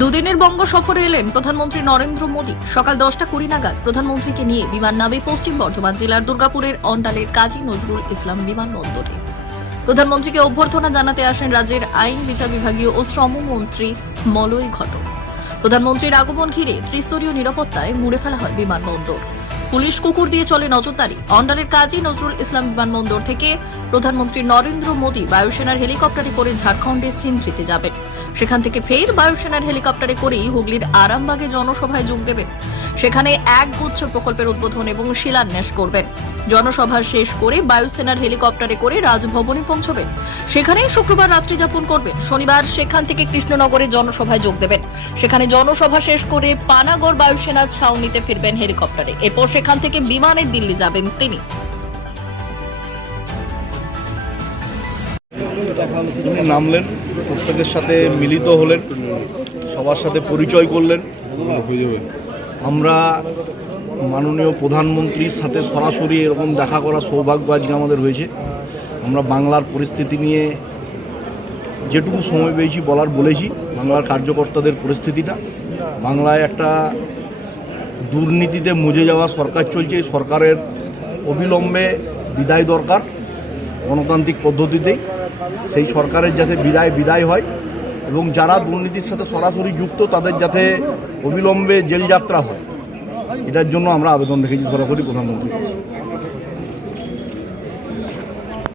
দুদিনের বঙ্গ সফরে এলেন প্রধানমন্ত্রী নরেন্দ্র মোদী। সকাল দশটা কুড়ি নাগাদ প্রধানমন্ত্রীকে নিয়ে বিমান নামে পশ্চিম বর্ধমান জেলার দুর্গাপুরের অন্ডালের কাজী নজরুল ইসলাম বিমানবন্দরে। প্রধানমন্ত্রীকে অভ্যর্থনা জানাতে আসেন রাজ্যের আইন, বিচার বিভাগীয় ও শ্রমমন্ত্রী মলয় ঘটক। প্রধানমন্ত্রীর আগমন ঘিরে ত্রিস্তরীয় নিরাপত্তায় মুড়ে ফেলা হয় বিমানবন্দর। পুলিশ কুকুর দিয়ে চলে নজরদারি। অন্ডালের কাজী নজরুল ইসলাম বিমানবন্দর থেকে প্রধানমন্ত্রী নরেন্দ্র মোদী বায়ুসেনার হেলিকপ্টারে করে ঝাড়খণ্ডে সিন্ধ্রিতে যাবেন। সেখান থেকে ফের বায়ুসেনার হেলিকপ্টারে করেই হুগলির আরামবাগে জনসভায় যোগ দেবেন। সেখানে এক গুচ্ছ প্রকল্পের উদ্বোধন এবং শিলান্যাস করবেন। জনসভা শেষ করে বায়ুসেনার হেলিকপ্টারে করে রাজভবনে পৌঁছবেন সেখানেই শুক্রবার রাত্রি যাপন করবেন। শনিবার সেখান থেকে কৃষ্ণনগরে জনসভায় যোগ দেবেন। সেখানে জনসভা শেষ করে পানাগড় বায়ুসেনার ছাউনিতে ফিরবেন হেলিকপ্টারে। এরপর সেখান থেকে বিমানে দিল্লি যাবেন তিনি। উনি নামলেন প্রত্যেকের সাথে মিলিত হলেন সবার সাথে পরিচয় করলেন। আমরা মাননীয় প্রধানমন্ত্রীর সাথে সরাসরি এরকম দেখা করার সৌভাগ্য আজকে আমাদের হয়েছে। আমরা বাংলার পরিস্থিতি নিয়ে যেটুকু সময় পেয়েছি বলার বলেছি, বাংলার কার্যকর্তাদের পরিস্থিতিটা। বাংলায় একটা দুর্নীতিতে মুজে যাওয়া সরকার চলছে, এই সরকারের অবিলম্বে বিদায় দরকার, গণতান্ত্রিক পদ্ধতিতেই। সেই সরকারের যাতে বিদায় বিদায় হয় এবং যারা দুর্নীতির সাথে সরাসরি যুক্ত, তাদের যাতে অবিলম্বে জেলযাত্রা হয়। এটার জন্য আমরা আবেদন রেখেছি সরাসরি প্রধানমন্ত্রী